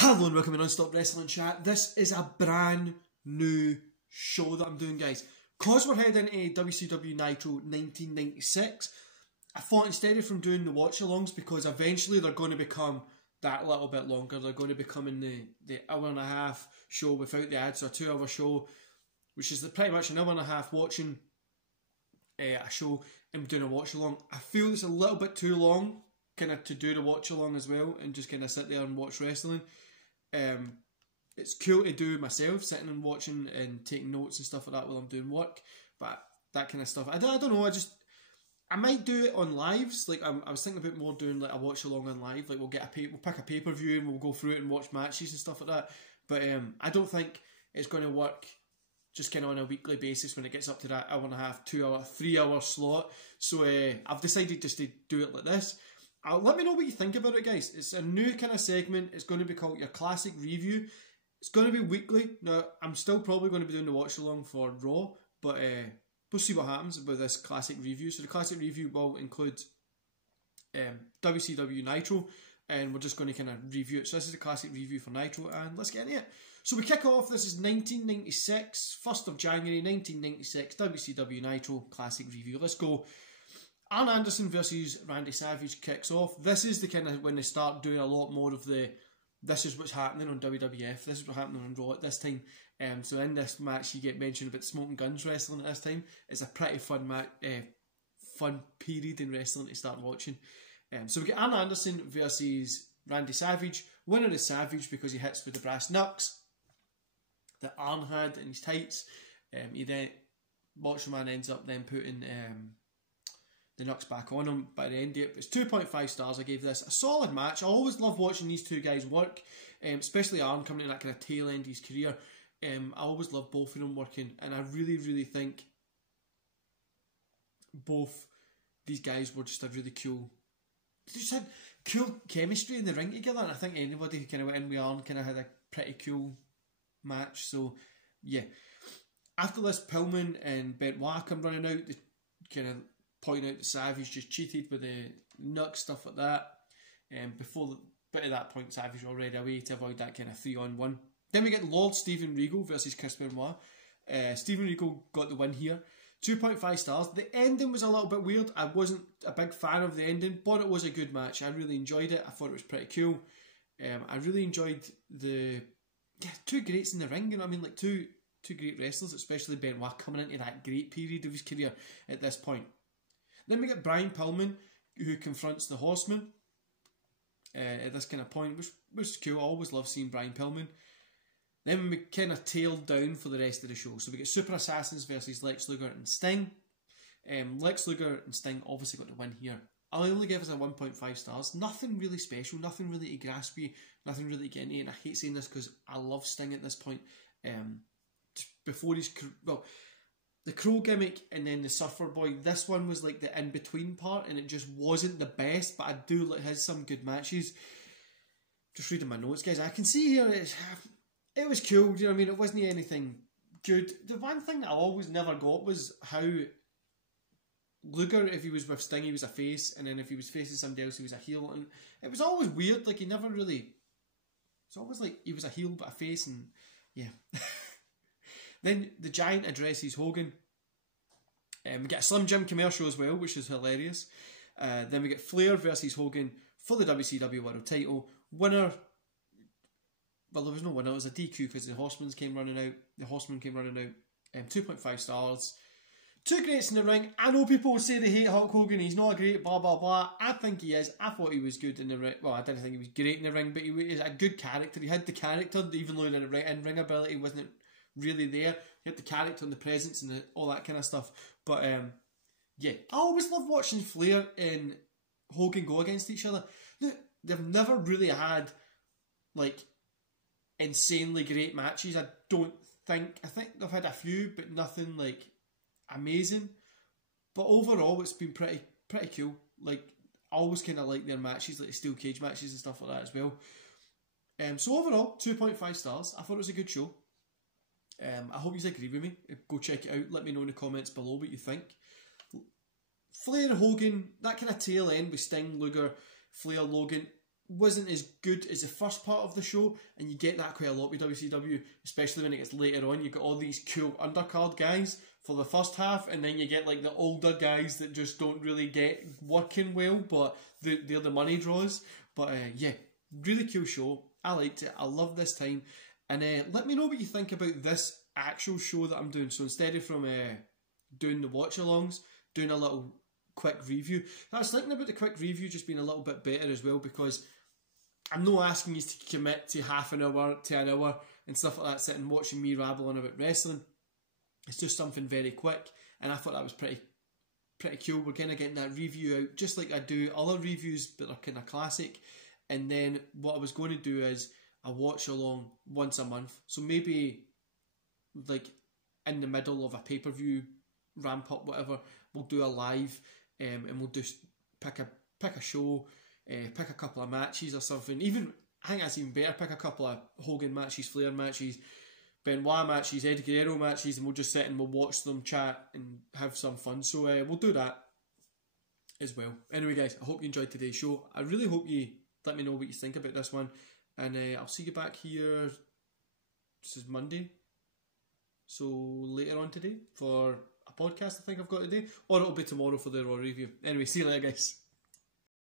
Hello and welcome to Non-Stop Wrestling Chat. This is a brand new show that I'm doing, guys. Because we're heading into WCW Nitro 1996, I thought instead of from doing the watch-alongs, because eventually they're going to become that little bit longer, they're going to become in the hour and a half show without the ads, so a 2-hour show, which is pretty much an hour and a half watching a show and doing a watch-along. I feel it's a little bit too long kind of to do the watch-along as well and just kind of sit there and watch wrestling. It's cool to do myself, sitting and watching and taking notes and stuff like that while I'm doing work, but that kind of stuff, I don't know, I might do it on lives. Like I was thinking about more doing like a watch along on live, like we'll pick a pay-per-view and we'll go through it and watch matches and stuff like that, but I don't think it's going to work just kind of on a weekly basis when it gets up to that hour and a half, 2 hour, 3 hour slot. So I've decided just to do it like this. Let me know what you think about it, guys. It's a new kind of segment. It's going to be called your classic review. It's going to be weekly. Now, I'm still probably going to be doing the watch along for Raw, but we'll see what happens with this classic review. So the classic review will include WCW Nitro, and we're just going to kind of review it. So this is a classic review for Nitro, and let's get into it. So we kick off. This is 1996, 1st of January 1996, WCW Nitro classic review. Let's go. Arn Anderson versus Randy Savage kicks off. This is the kind of when they start doing a lot more of the this is what's happening on WWF, this is what's happening on Raw at this time. So in this match you get mentioned about smoking guns wrestling at this time. It's a pretty fun fun period in wrestling to start watching. So we get Arn Anderson versus Randy Savage. Winner is Savage because he hits with the brass knucks that Arn had in his tights. He then, Macho Man ends up then putting the knucks back on him by the end of it. It's 2.5 stars. I gave this a solid match. I always love watching these two guys work, especially Arn coming to that kind of tail end of his career. I always love both of them working, and I really think both these guys were just a really cool. They just had cool chemistry in the ring together, and I think anybody who kind of went in with Arn kind of had a pretty cool match. So yeah, after this, Pillman and Benoit come running out. They kind of point out that Savage just cheated with the knuck stuff like that. But at that point, Savage was already away to avoid that kind of 3-on-1. Then we get Lord Steven Regal versus Chris Benoit. Steven Regal got the win here. 2.5 stars. The ending was a little bit weird. I wasn't a big fan of the ending, but it was a good match. I really enjoyed it. I thought it was pretty cool. I really enjoyed the two greats in the ring. You know what I mean? Like two great wrestlers, especially Benoit coming into that great period of his career at this point. Then we get Brian Pillman, who confronts the Horseman at this kind of point, which was cool. I always love seeing Brian Pillman. Then we kind of tailed down for the rest of the show. So we get Super Assassins versus Lex Luger and Sting. Lex Luger and Sting obviously got the win here. I'll only give us a 1.5 stars. Nothing really special, nothing really to grasp you, nothing really to get into. And I hate saying this because I love Sting at this point. Before he's... well, the Crow gimmick and then the Surfer Boy, this one was like the in-between part, and it just wasn't the best, but I do like has some good matches. Just reading my notes, guys. I can see here it was cool, do you know what I mean? It wasn't anything good. The one thing that I always never got was how Luger, if he was with Sting, he was a face, and then if he was facing somebody else, he was a heel, and it was always weird, like he never really... It's always like he was a heel but a face, and yeah... Then the Giant addresses Hogan. We get a Slim Jim commercial as well, which is hilarious. Then we get Flair versus Hogan for the WCW World Title. Winner, well, there was no winner, it was a DQ because the Horsemen came running out. 2.5 stars. Two greats in the ring. I know people will say they hate Hulk Hogan, he's not a great, blah blah blah. I think he is. I thought he was good in the ring. Well, I didn't think he was great in the ring, but he was a good character. He had the character, even though the in-ring ability wasn't really there. He had the character and the presence and all that kind of stuff. But yeah, I always love watching Flair and Hogan go against each other. They've never really had like insanely great matches. I don't think. I think they've had a few, but nothing like amazing. But overall, it's been pretty cool. Like I always kind of like their matches, like the steel cage matches and stuff like that as well. So overall, 2.5 stars. I thought it was a good show. I hope you agree with me. Go check it out. Let me know in the comments below what you think. Flair, Hogan, that kind of tail end with Sting, Luger, Flair, Logan. wasn't as good as the first part of the show, and you get that quite a lot with WCW, especially when it gets later on. You got all these cool undercard guys for the first half, and then you get like the older guys that just don't really get working well, but they're the money draws. But yeah, really cool show. I liked it. I love this time. And let me know what you think about this actual show that I'm doing. So instead of from doing the watch-alongs, doing a little quick review. I was thinking about the quick review just being a little bit better as well, because I'm not asking you to commit to half an hour to an hour and stuff like that, sitting watching me rambling about wrestling. It's just something very quick, and I thought that was pretty cool. We're kind of getting that review out just like I do other reviews, but they're kind of classic. And then what I was going to do is a watch along once a month. So maybe like in the middle of a pay-per-view ramp up, whatever, we'll do a live, and we'll just pick a show, pick a couple of matches or something. Even I think that's even better. Pick a couple of Hogan matches, Flair matches, Benoit matches, Eddie Guerrero matches, and we'll just sit and we'll watch them, chat, and have some fun. So we'll do that as well. Anyway, guys, I hope you enjoyed today's show. I really hope you let me know what you think about this one, and I'll see you back here. This is Monday, so later on today for a podcast I think I've got today, or it'll be tomorrow for the Raw review. Anyway, see you later, guys.